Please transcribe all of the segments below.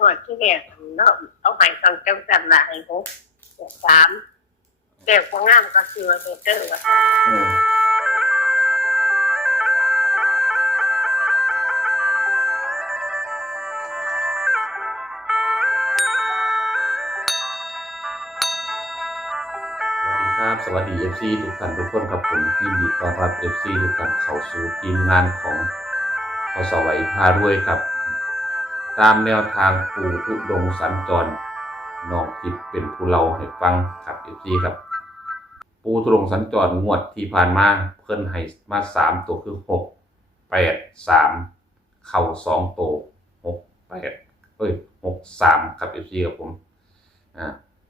งวดที่แรกเนาะเอาให้ทางจังสันละให้6 3เด็กบ่งามก็คือว่าเด้อว่าเออสวัสดี FC ทุกท่านทุกคนครับผมยินดีต้อนรับ FC ทุกท่านเข้าสู่ทีมงานของพสวัยพารวยครับตามแนวทางปู่ทุดงค์สัญจรน้องทิพย์เป็นผู้เล่าให้ฟังครับ FC ครับปู่ทุดงค์สัญจรงวดที่ผ่านมาเพิ่นให้มา3ตัวคือ6 8 3เข้า2ตัว6 8 6 3ครับ FC ครับผม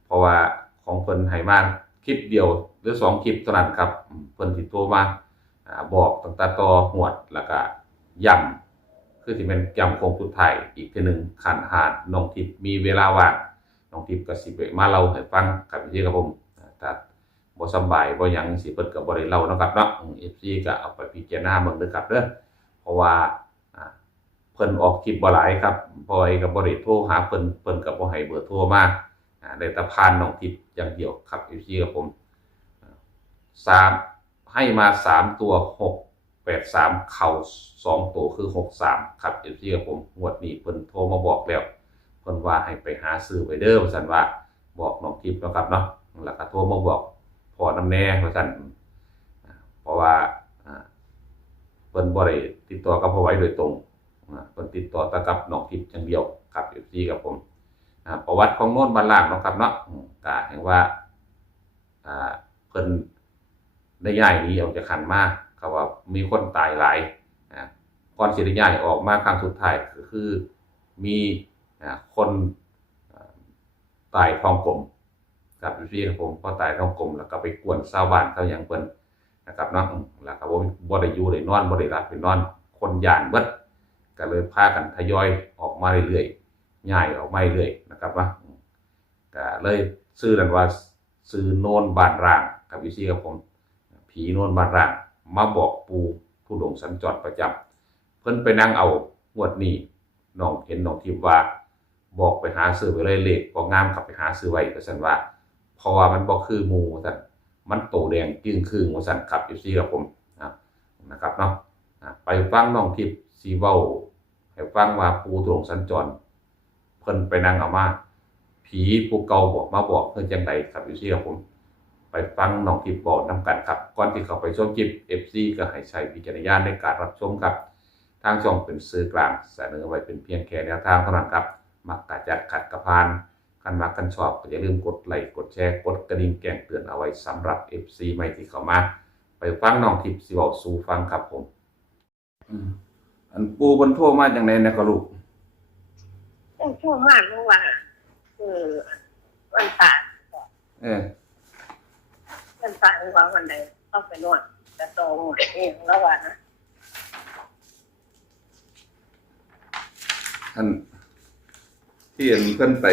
เพราะว่าของเพิ่นให้มาคลิปเดียวหรือ2คลิปเท่านั้นครับเพิ่นสิโทรมาบอกตั้งแต่ต่อหวดแล้วก็ย้ำคือสิเป็นย้ำโค้งสุดท้ายอีกทีนึงขันหาดน้องทิพย์มีเวลาว่างน้องทิพย์ก็สิไปมาเล่าให้ฟังครับพี่ครับผมถ้าบ่สบายบ่หยังสิเพิ่นก็บ่ได้เล่าเนาะครับเนาะ FC ก็เอาไปพิจารณาเบิ่งเด้อครับเด้อเพราะว่าเพิ่นออกคลิปบ่หลายครับบ่อยก็บ่ได้โทรหาเพิ่นก็บ่ให้เบอร์โทรมาได้แต่ผ่านน้องทิพย์อย่างเดียวครับ FC ครับผม3ให้มา3ตัว6 8 3เข้า2ตัวคือ6 3ครับ FC ครับผมงวดนี้เพิ่นโทรมาบอกแล้วเพิ่นว่าให้ไปหาซื้อไว้เด้อว่าซั่นว่าบอกน้องทิพย์เนาะครับเนาะแล้วก็โทรมาบอกพอนำแน่ว่าซั่นเพราะว่าเพิ่นบ่ได้ติดต่อกับพ่อไว้โดยตรงเพิ่นติดต่อแต่กับน้องทิพย์อย่างเดียวครับ FC ครับผมประวัติของโน้นบ้านล่างเนาะครับเนาะก็เห็นว่าเพิ่นได้ย้ายหนีออกจากขันมาเขาว่ามีคนตายหลายก่อนสิได้ย้ายออกมาครั้งสุดท้ายก็คือมีคนตายท้องกลมกับพี่ครับผมพอตายท้องกลมแล้วก็ไปกวนชาวบ้านเขาอย่างเพิ่นนะครับเนาะแล้วก็บ่ได้อยู่ได้นอนบ่ได้หลับได้นอนคนย่านเบิดก็เลยพากันทยอยออกมาเรื่อยๆย้ายออกมาเรื่อยนะครับว่าก็เลยชื่อนั้นว่าชื่อโนนบ้านร่างกับพี่ซี่ครับผมผีโนนบ้านร่างมาบอกปู่ทุดงค์สัญจรประจำเพิ่นไปนั่งเอางวดนี้น้องเห็นน้องทิพย์ว่าบอกไปหาซื้อไปเลยเลขบ่งามกลับไปหาซื้อไว้ว่าซั่นว่าเพราะว่ามันบ่คือหมู่ว่าซั่นมันโตแดงจึงครึ่งว่าซั่นครับพี่ซี่ครับผมนะครับเนาะไปฟังน้องทิพย์สิเว้าให้ฟังว่าปู่ทุดงค์สัญจรเพิ่นไปนั่งเอามาผีผู้เก่าบอกมาบอกเพิ่นจังไดครับพี่ซี่ครับผมไปฟังน้องทิพย์บอกนำกันครับก่อนที่เข้าไปชมคลิป FC ก็ให้ใช้วิจารณญาณในการรับชมครับทางช่องเป็นสื่อกลางเสนอไว้เป็นเพียงแค่แนวทางเท่านั้นครับมักกะจัดขัดกระพานคันมักกันชอบก็อย่าลืมกดไลค์กดแชร์กดกระดิ่งแจ้งเตือนเอาไว้สำหรับ FC ใหม่ที่เข้ามาไปฟังน้องทิพย์สิเว้าสู่ฟังครับผมอันปู่เพิ่นโทรมาจังได๋นะก็ลูกโทรมาเพราะว่าวันตายวันตายว่าวันใดต้องไปนวดจะโตเองแล้วว่านะอันที่เพิ่นไป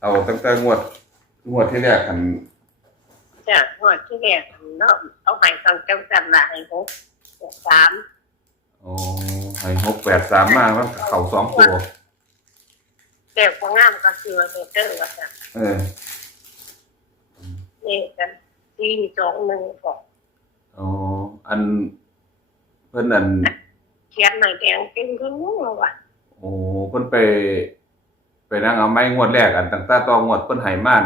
เอาตั้งแต่งวดที่แรกอันจ้ะงวดที่แรกเนาะเอาให้ทางจังสันละให้6 3อ๋อให้6 8 3มามันเข้า2ตัวเด็กบ่งามก็คือว่าเด้อว่าซั่นนี่กัน4 2 1ก็อ๋ออันเพิ่นอันเขียนหน่อยแดงเป็นครึ่งแล้วว่ะโอ้เพิ่นไปนั่งเอาไม้งวดแรกอันตั้งแต่ต่องวดเพิ่นให้มา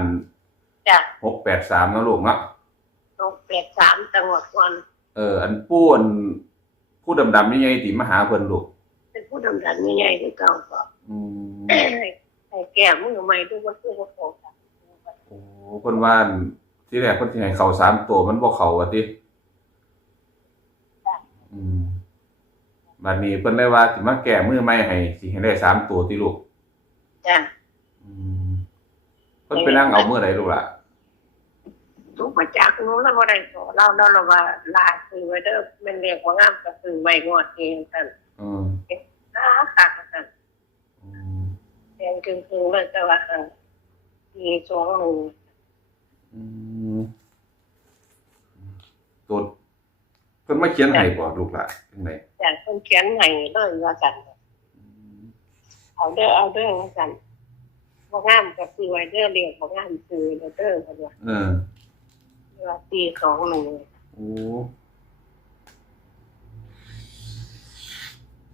จ้ะ6 8 3เนาะลูกเนาะ6 8 3จังหวัดก่อนอันปู่อันผู้ดำๆนี่ใหญ่ติมาหาเพิ่นลูกเป็นผู้ดำๆใหญ่ๆคือเก่าก็ให้แก้มือใหม่ด้วยว่าคือว่าโอ้เพิ่นว่าที่แรกเพิ่นสิให้เข้า3ตัวมันบ่เข้าว่าติบัดนี้เพิ่นเลยว่าสิมาแก้มือใหม่ให้สิให้ได้3ตัวติลูกจ้ะเพิ่นไปนั่งเอามื้อใดลูกล่ะทุกมาจากนู้นแล้วบ่ได้ขอเราว่าลาซื้อไว้เด้อมันเรียกว่างามก็ซื้อไว้งวดเองซั่นค่ะซั่นแดงครึ่งๆเลยแต่ว่ามี2 1ตัวเพิ่นมาเขียนให้บ่ลูกล่ะจังได๋จ้ะเพิ่นเขียนให้เลยว่าซั่น เอาเด้อว่าซั่นบ่งามก็ซื้อไว้เด้อเรียกบ่งามซื้อเด้อเพิ่นว่าว่า421โอ้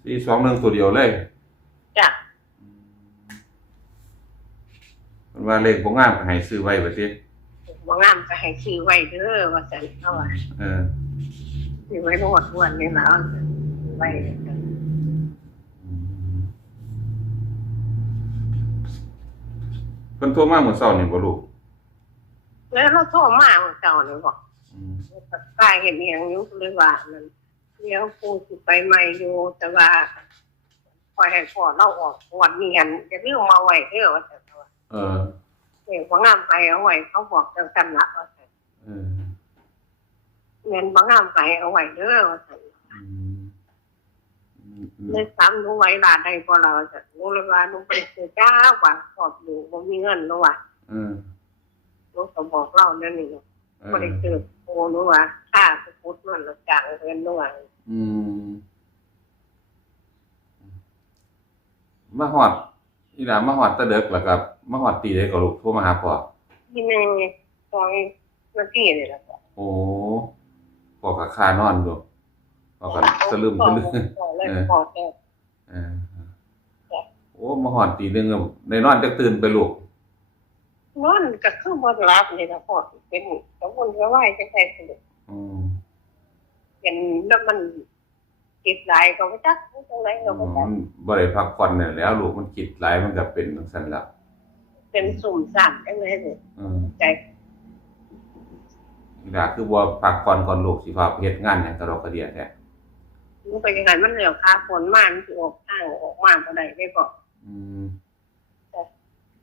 421ตัวเดียวเลยจ้ะมันว่าเลขบ่งามก็ให้ซื้อไว้ว่าติบ่งามก็ให้ซื้อไว้เด้อว่าซั่นเขาว่าซื้อไว้โลดม่วนนี่ล่ะไว้เพิ่นโทรมาเมื่อเช้านี่บ่ลูกแล้วเราโทรมาเมื่อเช้านี่บอกป้าเห็นอย่างอยู่เลยว่ามันเลี้ยงปูสิไปใหม่อยู่แต่ว่าปล่อยให้พ่อเราออกวันนี้อันจะลืมมาไว้เด้อว่าซั่นว่าเด็กบ่งามไปเอาไว้เขาบอกจังซั่นล่ะว่าซั่นเงินบ่งามไปเอาไว้เด้อว่าซั่นเลยซ้ำหนูไว้ลาได้บ่ล่ะว่าซั่นหนูเลยว่าหนูไปซื้อจ้าว่าขอบอยู่บ่มีเงินเนาะว่าหนูก็บอกเรานั่นนี่บ่ได้ซื้อโอ้หนูว่าค่าสมุดมันละจังเงินหนูว่ามาฮอดอีหลามาฮอดแตะดึกแล้วก็มาฮอดตีได้ก็ลูกโทรมาหาพ่อทีนึง2นาทีนี่ล่ะโอ้พ่อก็ค่านอนอยู่พ่อก็สลึมพอแท้โอ้มาฮอดตีนึงได้นอนจักตื่นไปลูกนอนก็คือบ่หลับนี่ล่ะพ่อเป็นกังวลกระวายจังได๋สิเห็นแล้วมันคิดหลายก็บ่จักจังได๋ก็บ่จักบ่ได้พักผ่อนนั่นแหล้วลูกมันคิดหลายมันก็เป็นจังซั่นล่ะเป็นสุ่มซ่ามจังได๋นี่ใจอีหลาคือบ่พักผ่อนก่อนลูกสิฟ้าเฮ็ดงานหยังตลอดกระเดียแท้หนูไปจังซั่นมันแล้วค่าฝนมามันสิออกทางออกมาบ่ได้ได้บ่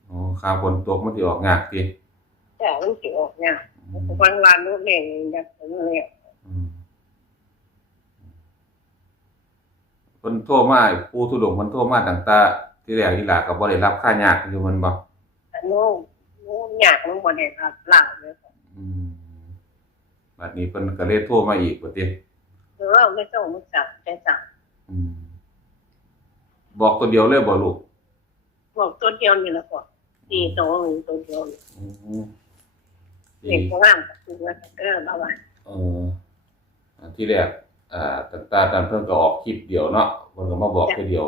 อ๋อค่าฝนตกมันสิออกยากติจ้ะมันสิออกยากบางวันหนูเล่นอยากเนี่ยเพิ่นโทรมาปู่ทุดงค์เพิ่นโทรมาตั้งแต่ที่แรกอีหลาก็บ่ได้รับค่ายากอยู่แม่นบ่หนูยากหนูบ่ได้รับลาวเลยบัดนี้เพิ่นก็เลยโทรมาอีกว่าติไม่ต้องมึกษาใจสั่งบอกตัวเดียวเลยบ่ลูกบอกตัวเดียวนี่ล่ะพ่อ421ตัวเดียวเด็กบ่งามก็คือว่าระวังที่แรกตั้งแต่นั้นเพิ่นก็ออกคลิปเดียวเนาะเพิ่นก็มาบอกแค่เดียว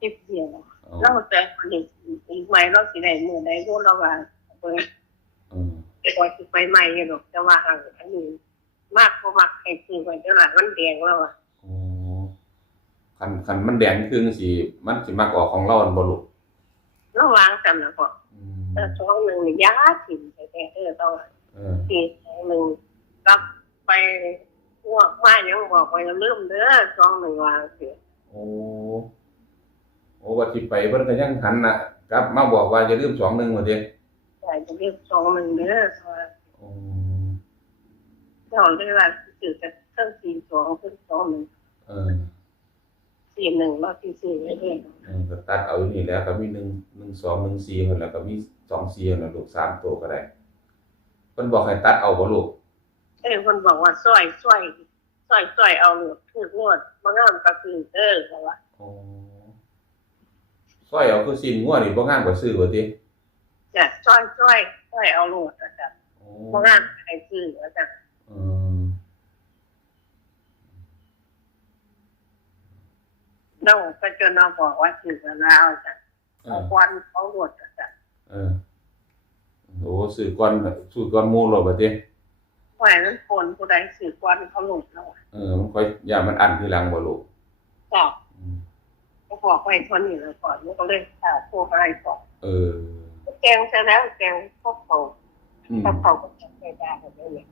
คลิปเดียวแล้วแต่คนอีกใหม่เราสิได้มื้อใดบ่ระวังเบิ่งปล่อยสิไปใหม่อยู่ดอกแต่ว่าอันนี้มากบ่มักให้ซื้อไว้เท่าไหร่มันแดงแล้วอ่ะคันมันแดงคือสิมันสิมักออกของเราอันบ่ลูกระวังกันนะพ่อแต่2-1นี่ยาถิ่มแท้ๆต้อง4-1กลับไปพวกมายังบอกไว้ลืมเด้อ2-1วางสิโอ้ว่าสิไปเพิ่นก็ยังหันน่ะกลับมาบอกว่าอย่าลืม2-1ว่าติจะลืม2-1เด้อเราเลยว่าสิจะเทิง4-2เทิง2-14-1เราสิซื้อไว้เด้ก็ตัดเอาอยู่นี่แล้วก็มี1-2-1-4พุ่นแล้วก็มี2-4นั่นลูก3ตัวก็ได้เพิ่นบอกให้ตัดเอาบ่ลูกเพิ่นบอกว่าซอยเอาลูกถูกงวดบ่งามก็คือว่าซอยเอาคือสิ้นงัวนี่บ่งามก็ซื้อว่าติจ้ะซอยเอาลูกจ้ะบ่งามให้ซื้อว่าจ้ะน้องก็จะน้องบอกว่าซื้อแล้วจ้ะเอาควันเขาหมดจ้ะโอ้ซื้อก่อนหมู่แล้วบัดนี้ปล่อยนั้นคนผู้ใดซื้อก่อนเขาหลุดแล้วมันค่อยอย่ามันอันทีหลังบ่ลูกจ้ะก็บอกไว้คนนี้แล้วก่อนมันก็เลยโทรให้ก่อนแกงซะแล้วแกงพวกเขาก็จะได้แบบนี้